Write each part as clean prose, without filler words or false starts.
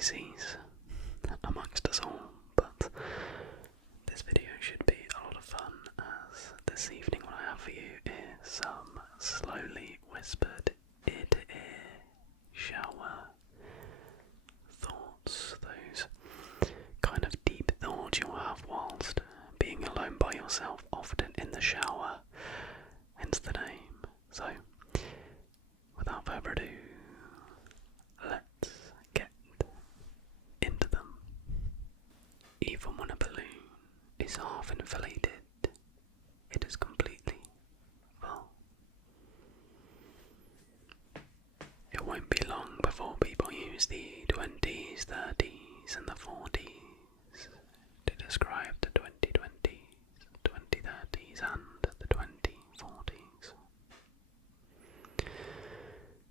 species amongst us all, but this video should be a lot of fun, as this evening what I have for you is some slowly whispered ear-to-ear shower thoughts, those kind of deep thoughts you'll have whilst being alone by yourself, often in the shower, hence the name. So, without further ado, let's get into them. Even when a balloon is half inflated, it is completely full. It won't be long before people use the 20s, 30s and the 40s to describe the 2020s, 2030s and the 2040s.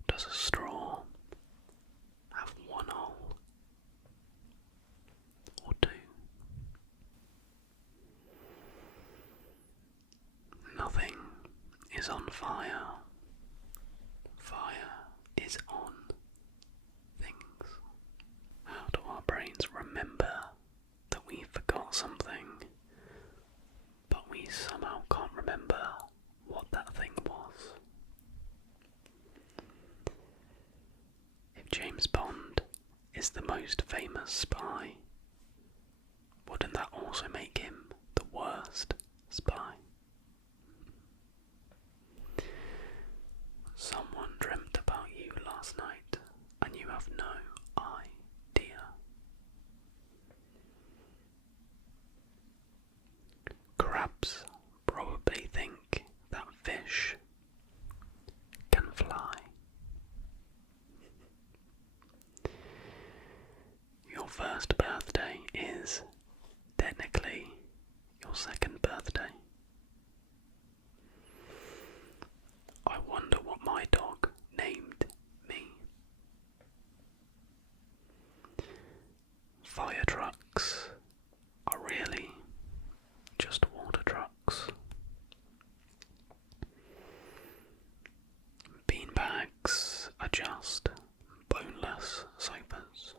Does a straw have one hole or two? Nothing is on fire. Fire is on things. How do our brains remember that we forgot something, but we somehow can't remember what that thing was? If James Bond is the most famous spy, wouldn't that also make him the worst spy? Someone dreamt about you last night, and you have no idea. Crabs probably think that fish can fly. Your first birthday is technically your second birthday. I wonder what my dog named me. Fire trucks are really just water trucks. Beanbags are just boneless sofas.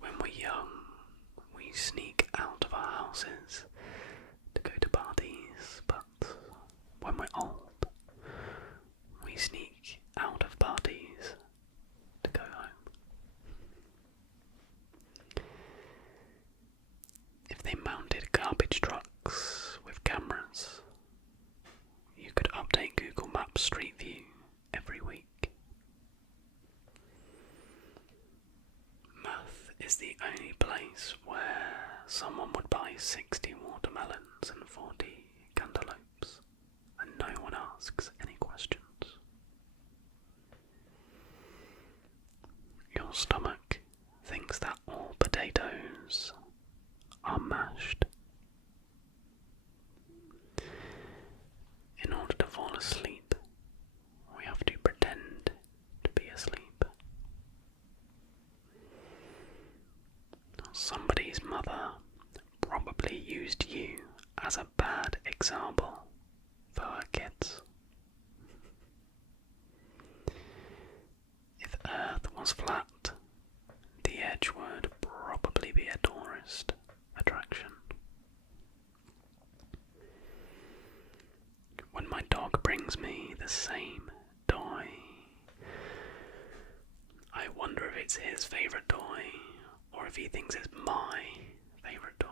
When we're young, we sneak out of our houses to go to parties, but when we're old, we sneak out of parties to go home. If they mounted garbage trucks with cameras, you could update Google Maps Street View every week. Math is the only place where someone would buy 60 watermelons and 40 cantaloupes, and no one asks any questions. Your stomach thinks that all potatoes are mashed. In order to fall asleep, we have to pretend to be asleep. Somebody's mother probably used you as a bad example for her kids. If Earth was flat, the edge would probably be a tourist attraction. When my dog brings me the same toy, I wonder if it's his favourite toy, or if he thinks it's my favourite toy.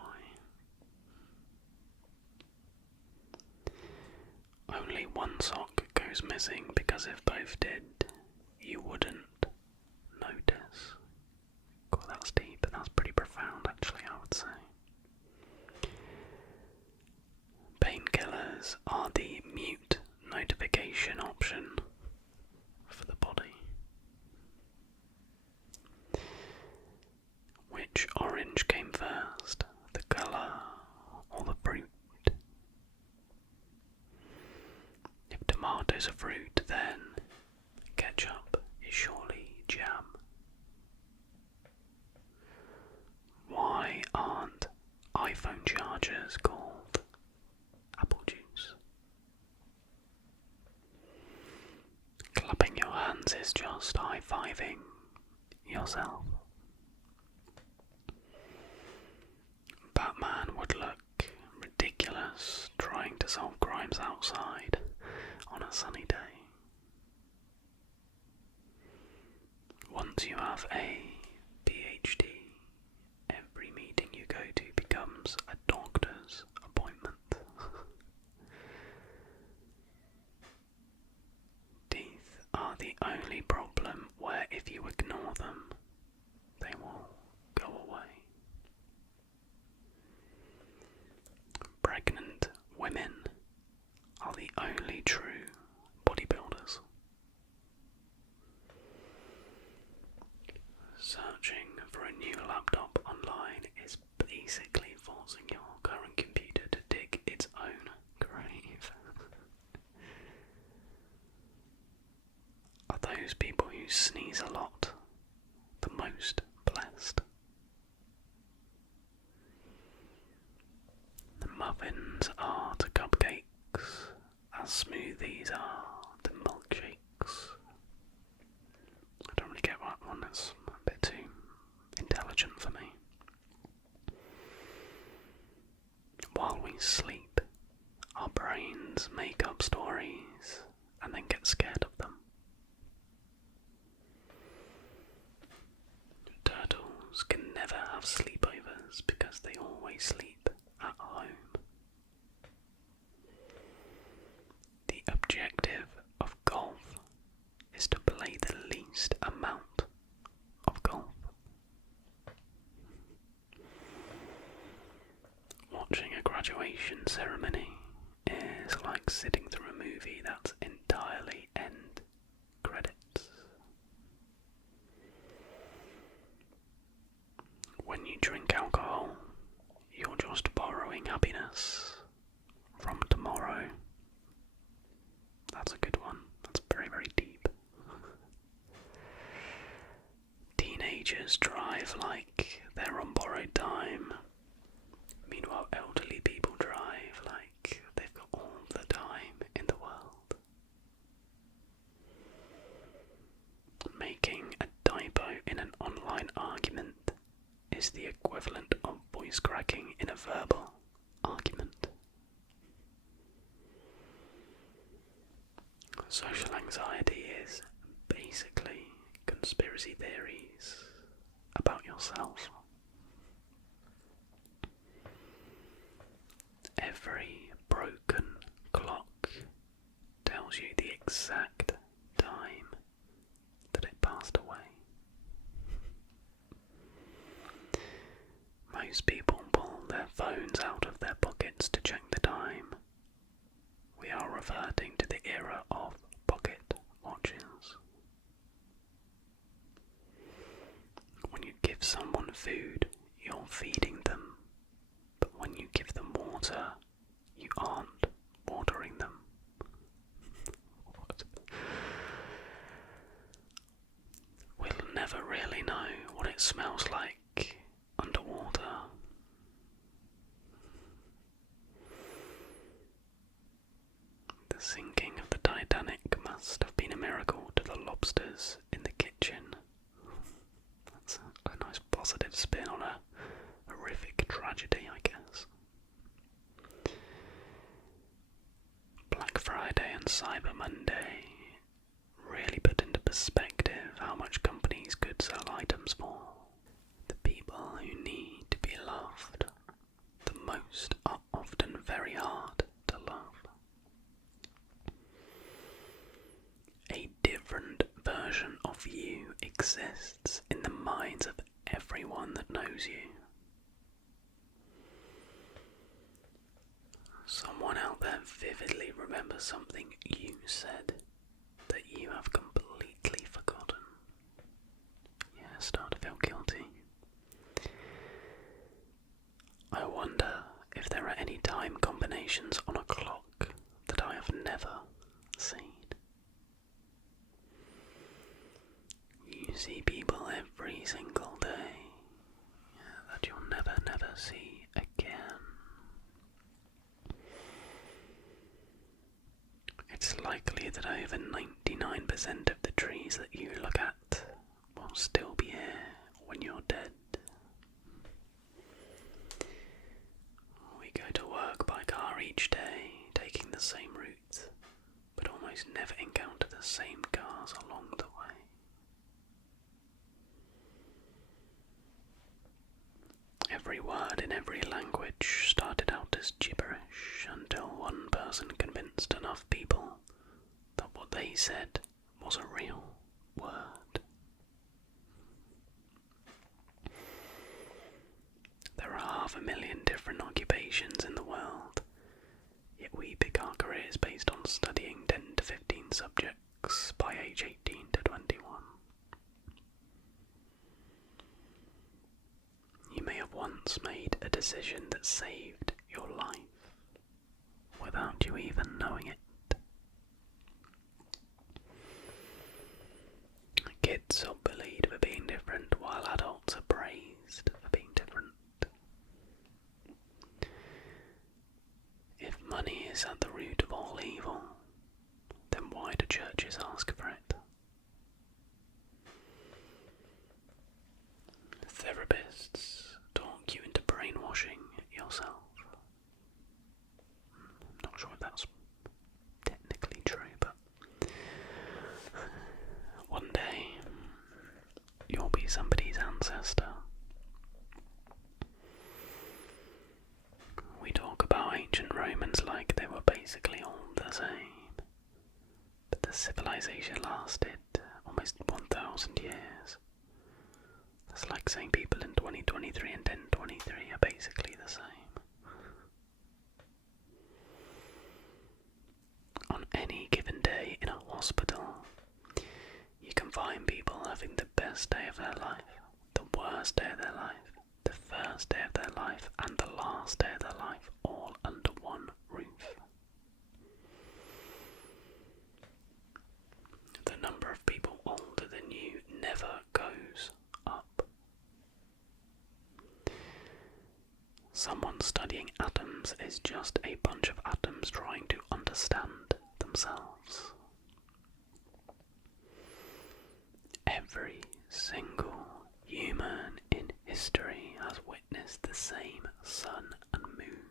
Only one sock goes missing because if both did, you wouldn't notice. God, that's deep, that's pretty profound actually, I would say. Painkillers are the mute notification option for the body. Which orange came first, the colour or the fruit? If tomatoes are fruit, then ketchup is surely jam. Why aren't iPhone chargers called apple juice? Clapping your hands is just high-fiving surviving yourself. Batman would look ridiculous trying to solve crimes outside on a sunny day. Once you have a PhD, every meeting you go to becomes a doctor's appointment. Teeth are the only problem where if you ignore them, they will go away. Pregnant women are the only true bodybuilders. Searching for a new laptop online is basically forcing your current computer to dig its own grave. Are those people who sneeze a lot the most blessed? The muffins are to cupcakes as smoothies are to milkshakes. I don't really get that one, it's a bit too intelligent for me. While we sleep, our brains make up stories and then get scared of them. Turtles can never have sleepovers because they always sleep at home. The objective of golf is to play the least amount of golf. Watching a graduation ceremony is like sitting through a movie that's entirely end credits. When you drink alcohol, you're just borrowing happiness from tomorrow. That's a good one. That's very, very deep. Teenagers drive like they're on borrowed time. Meanwhile, elderly people drive like they've got all the time in the world. Making a typo in an online argument is the equivalent of voice cracking in a verbal argument. Social anxiety is basically conspiracy theories about yourself. Every broken clock tells you the exact time that it passed away. Most people pull their phones out of their pockets to check the time. We are reverting to the era of pocket watches. When you give someone food, you're feeding them. But when you give them water, you aren't watering them. What? We'll never really know what it smells like underwater. The sinking of the Titanic must have been a miracle to the lobsters in the kitchen. That's a nice positive spin on a horrific tragedy, I guess. Black Friday and Cyber Monday really put into perspective how much companies could sell items for. The people who need to be loved the most are often very hard to love. A different version of you exists in the minds of everyone that knows you. Someone out there vividly remembers something you said that you have completely forgotten. Yeah, start to feel guilty. I wonder if there are any time combinations on a clock that I have never seen. You see people every single day that you'll never see again. It's likely that over 99% of the trees that you look at still be here when you're dead. We go to work by car each day, taking the same route, but almost never encounter the same cars along the way. Every word in every language started out as gibberish until one person convinced enough people that what they said was a real word. There are 500,000 different occupations in the world, yet we pick our careers based on studying 10 to 15 subjects by age 18 to 21. You may have once made a decision that saved your life without you even knowing it. Kids are bullied for being different, while adults are praised for being different. If money is at the root of all evil, then why do churches ask for it? Therapists talk you into brainwashing yourself. I'm not sure if that's technically true, but one day you'll be somebody's ancestor. We talk about ancient Romans like they were basically all the same, but the civilization lasted almost 1,000 years. That's like saying people in 2023 and 1023 are basically the same. On any given day in a hospital, you can find people having the best day of their life, the worst day of their life, the first day of their life, and the last day of their life, all under one roof. The number of people older than you never goes up. Someone studying atoms is just a bunch of atoms trying to understand themselves. Every single human in history has witnessed the same sun and moon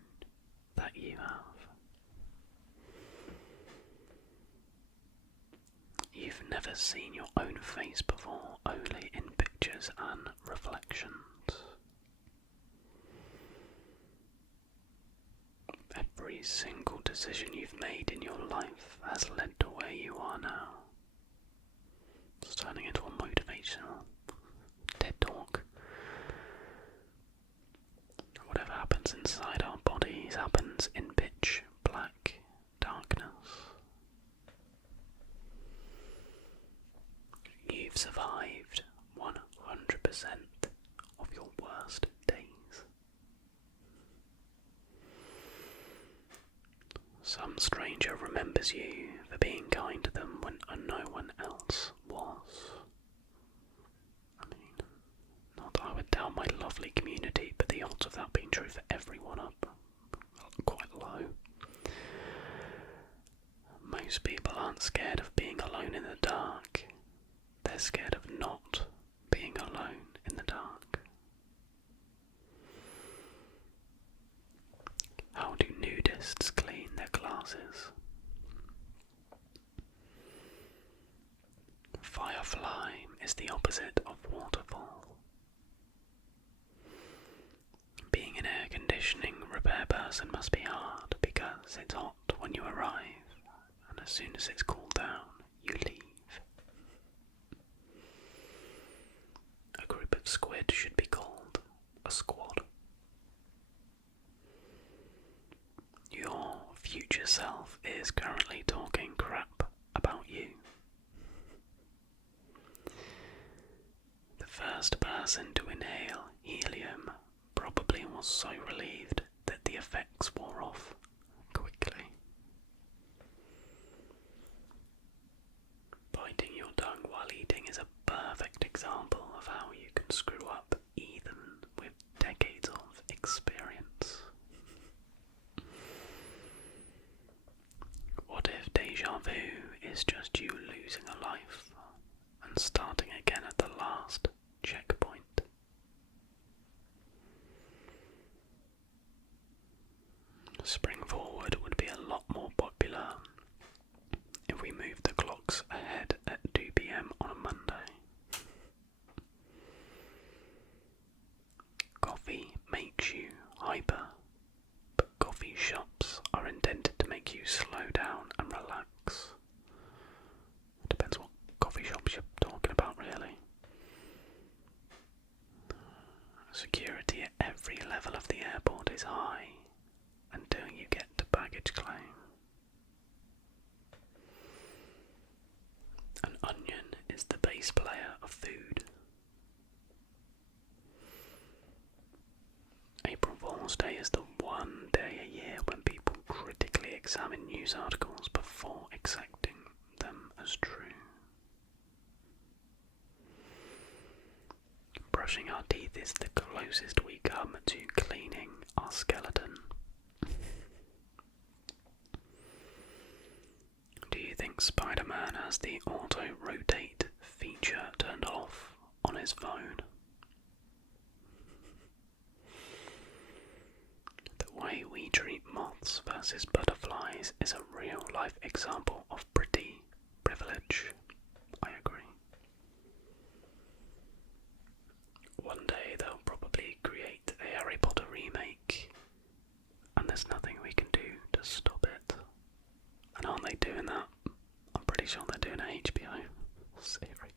that you have. You've never seen your own face before, only in pictures and reflections. Every single decision you've made in your life has led to where you are now. It's turning into a motivational TED talk. Whatever happens inside our bodies happens in pitch black darkness. You've survived 100% of your worst days. Some stranger remembers you for being kind to them when no one else was. I mean, not that I would doubt my lovely community, but the odds of that being true for everyone are quite low. Most people aren't scared of being alone in the dark. They're scared of not being alone in the dark. How do nudists clean their glasses? Firefly is the opposite of waterfall. Being an air conditioning repair person must be hard because it's hot when you arrive, and as soon as it's cooled down, you leave. A group of squid should be called a squad. Your future self is currently talking crap about you. The first person to inhale helium probably was so relieved that the effects wore off quickly. Biting your tongue while eating is a perfect example of how you can screw up even with decades of experience. What if deja vu is just you losing a life and starting again at the last Spring forward would be a lot more popular if we moved the clocks ahead at 2 p.m. on a Monday. Coffee makes you hyper, but coffee shops are intended to make you slow down and relax. It depends what coffee shops you're talking about, really. Security at every level of the airport is high until you get to baggage claim. An onion is the bass player of food. April Fool's Day is the one day a year when people critically examine news articles before accepting them as true. Brushing our teeth is the closest we come to cleaning our skeleton. Do you think Spider-Man has the auto-rotate feature turned off on his phone? The way we treat moths versus butterflies is a real-life example of pretty privilege. I agree. One day they'll probably create a Harry Potter remake, and there's nothing we can do to stop it. And aren't they doing that? I'm pretty sure they're doing an HBO series.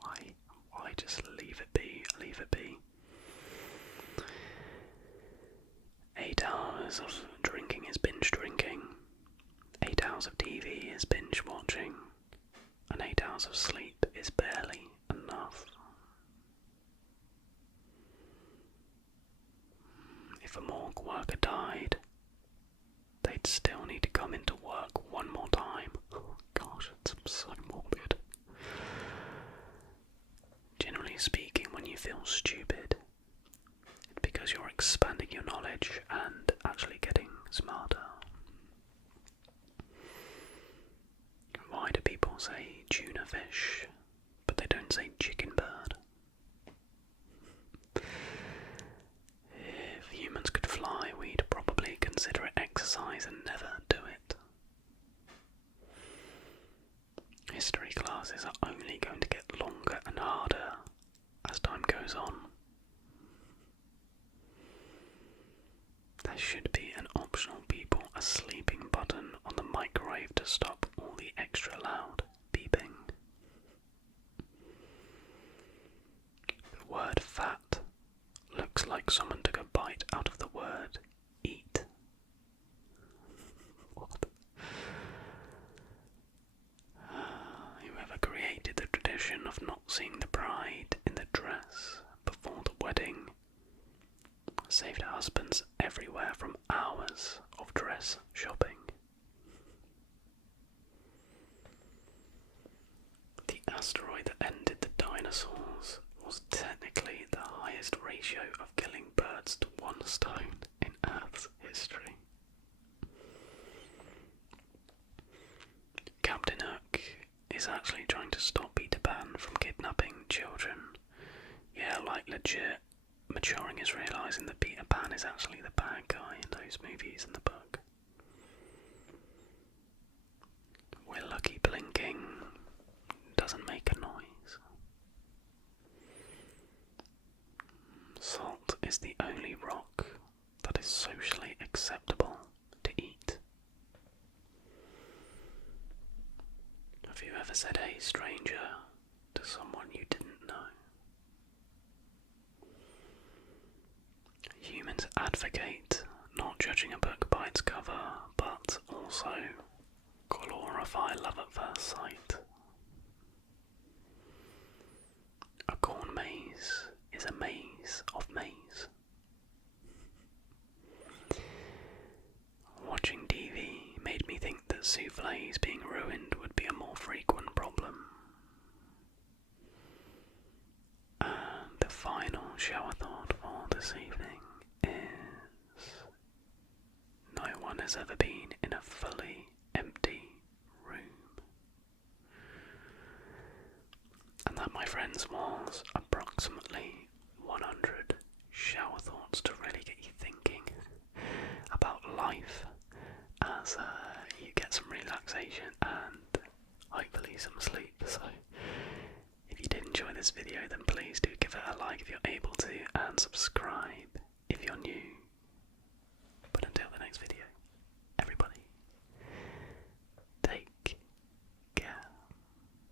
Why just leave it be? Leave it be. 8 hours of drinking is binge drinking. 8 hours of TV is binge watching. And 8 hours of sleep is barely enough. If a morgue worker died, they'd still need to come into work one more time. Oh gosh, it's so morbid. Generally speaking, when you feel stupid, it's because you're expanding your knowledge and actually getting smarter. Why do people say tuna fish, but they don't say chicken bird? If humans could fly, we'd probably consider it exercise and never do it. History classes are only going to get longer and harder as time goes on. There should be an optional people a sleeping button on the microwave to stop all the extra loud beeping. The word fat looks like someone took a bite out of the word eat. What? Whoever created the tradition of not seeing the bride in the dress before the wedding saved husbands everywhere from hours of dress shopping. The asteroid that ended the dinosaurs was technically the highest ratio of killing birds to one stone in Earth's history. Captain Hook is actually trying to stop Peter Pan from kidnapping children. Yeah, like legit. Maturing is realising that Peter Pan is actually the bad guy in those movies and the book. We're lucky blinking doesn't make a noise. Salt is the only rock that is socially acceptable to eat. Have you ever said "hey stranger" to someone you didn't know? Humans advocate not judging a book by its cover, but also glorify love at first sight. A corn maze is a maze of maize. Watching TV made me think that soufflés being ruined would be a more frequent problem. And the final shower thought for this evening is: no one has ever been in a fully empty room. And that, my friends, was approximately 100 shower thoughts to really get you thinking about life some sleep. So if you did enjoy this video, then please do give it a like if you're able to, and subscribe if you're new. But until the next video,